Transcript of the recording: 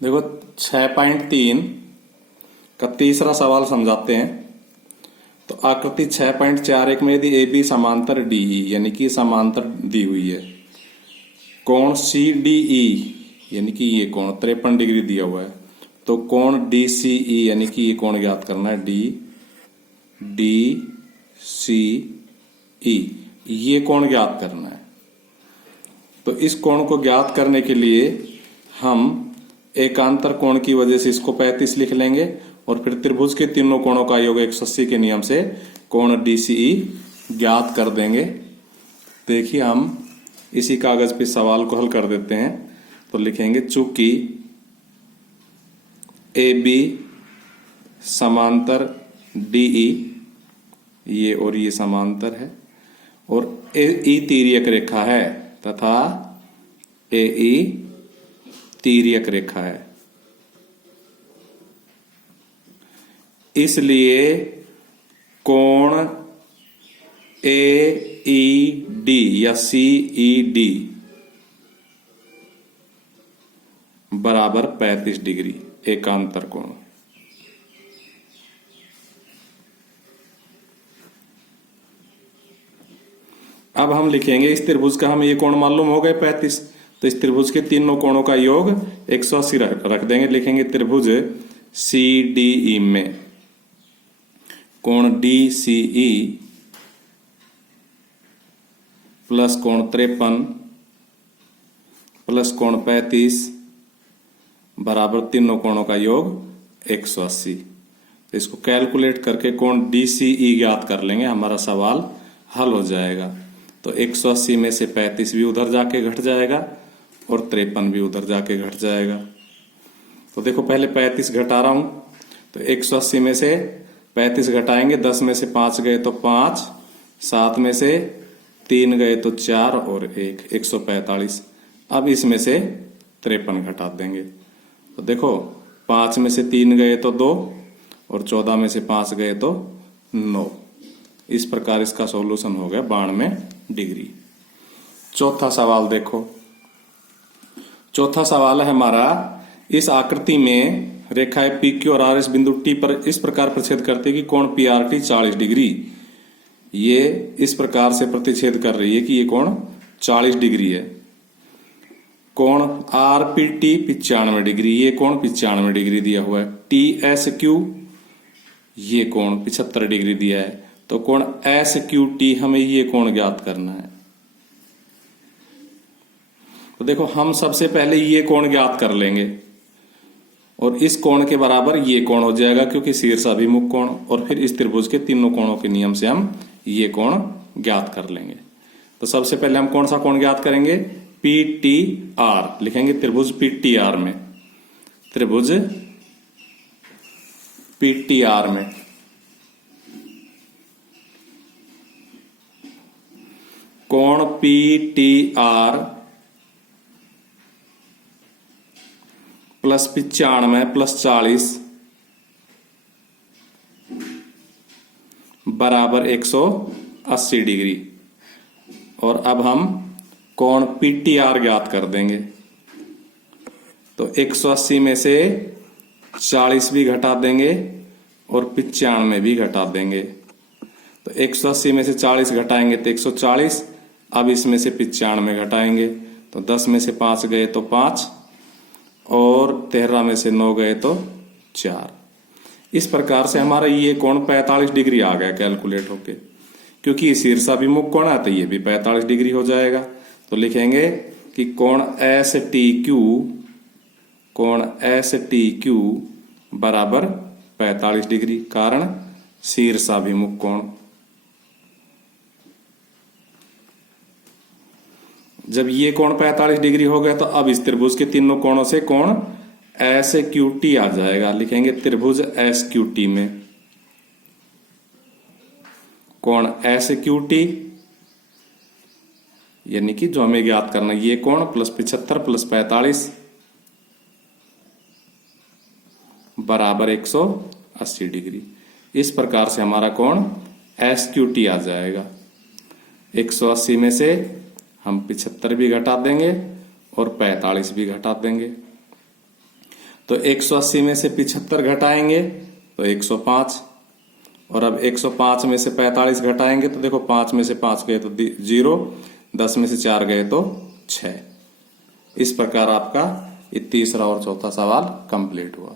देखो 6.3 का तीसरा सवाल समझाते हैं। तो आकृति 6.41 में यदि ए बी समांतर डी यानी कि समांतर दी हुई है, कोण सी डी ई यानी कि ये कोण 53 डिग्री दिया हुआ है, तो कोण डी सी ई यानी कि ये कोण ज्ञात करना है, डी डी सी ई, ये कोण ज्ञात करना है। तो इस कोण को ज्ञात करने के लिए हम एकांतर कोण की वजह से इसको 35 लिख लेंगे और फिर त्रिभुज के तीनों कोणों का योग 180 के नियम से कोण DCE ज्ञात कर देंगे। देखिए हम इसी कागज पे सवाल को हल कर देते हैं। तो लिखेंगे चूंकि AB समांतर DE, ये और ये समांतर है, और AE तिर्यक रेखा है तथा AE तिर्यक रेखा है, इसलिए कोण AED या CED बराबर 35 डिग्री एकांतर कोण। अब हम लिखेंगे इस त्रिभुज का हमें ये कोण मालूम हो गए 35, तो इस त्रिभुज के तीनों कोणों का योग 180 रख देंगे। लिखेंगे त्रिभुज CDE में कोण DCE प्लस कोण 53 प्लस कोण 35 बराबर तीनों कोणों का योग 180। तो इसको कैलकुलेट करके कोण DCE ज्ञात कर लेंगे, हमारा सवाल हल हो जाएगा। तो 180 में से 35 भी उधर जाके घट जाएगा और 53 भी उधर जाके घट जाएगा। तो देखो पहले 35 घटा रहा हूं, तो 180 में से 35 घटाएंगे, 10 में से 5 गए तो 5, 7 में से 3 गए तो 4 और 1, 145। अब इसमें से 53 घटा देंगे। तो देखो 5 में से 3 गए तो 2 और 14 में से 5 गए तो 9। इस प्रकार इसका सॉल्यूशन हो गया 92 डिग्री। चौथा सवाल देखो। चौथा सवाल है हमारा, इस आकृति में रेखाएं PQ और RS बिंदु T पर इस प्रकार प्रतिच्छेद करती है कि कोण PRT 40 डिग्री। ये इस प्रकार से प्रतिच्छेद कर रही है कि ये कोण 40 डिग्री है। कोण RPT 95 डिग्री, ये कोण 95 डिग्री दिया हुआ है। TSQ ये कोण 75 डिग्री दिया है। तो कोण SQT हमें ये कोण ज्ञात करना है। तो देखो हम सबसे पहले ये कोण ज्ञात कर लेंगे और इस कोण के बराबर ये कोण हो जाएगा क्योंकि शीर्षाभिमुख कोण, और फिर इस त्रिभुज के तीनों कोणों के नियम से हम ये कोण ज्ञात कर लेंगे। तो सबसे पहले हम कौन सा कोण ज्ञात करेंगे? PTR लिखेंगे त्रिभुज PTR में, त्रिभुज PTR में कोण PTR प्लस 95 प्लस 40 बराबर 180 डिग्री। और अब हम कोण PTR ज्ञात कर देंगे। तो 180 में से 40 भी घटा देंगे और 95 भी घटा देंगे। तो 180 में से 40 घटाएंगे तो 140। अब इसमें से 95 घटाएंगे तो 10 में से 5 गए तो 5 और 13 में से 9 गए तो 4। इस प्रकार से हमारा ये कोण 45 डिग्री आ गया कैलकुलेट होके, क्योंकि ये शीर्षाभिमुख कोण है तो ये भी 45 डिग्री हो जाएगा। तो लिखेंगे कि कोण STQ बराबर 45 डिग्री, कारण शीर्षाभिमुख कोण। जब ये कोण 45 डिग्री हो गया तो अब इस त्रिभुज के तीनों कोणों से कोण SQT आ जाएगा। लिखेंगे त्रिभुज SQT में कोण SQT यानी कि जो हमें ज्ञात करना ये कोण प्लस 75 प्लस 45 बराबर 180 डिग्री। इस प्रकार से हमारा कोण SQT आ जाएगा। 180 में से हम 75 भी घटा देंगे और 45 भी घटा देंगे। तो 180 में से 75 घटाएंगे तो 105, और अब 105 में से 45 घटाएंगे तो देखो 5 में से 5 गए तो 0, 10 में से 4 गए तो 6। इस प्रकार आपका ये तीसरा और चौथा सवाल कंप्लीट हुआ।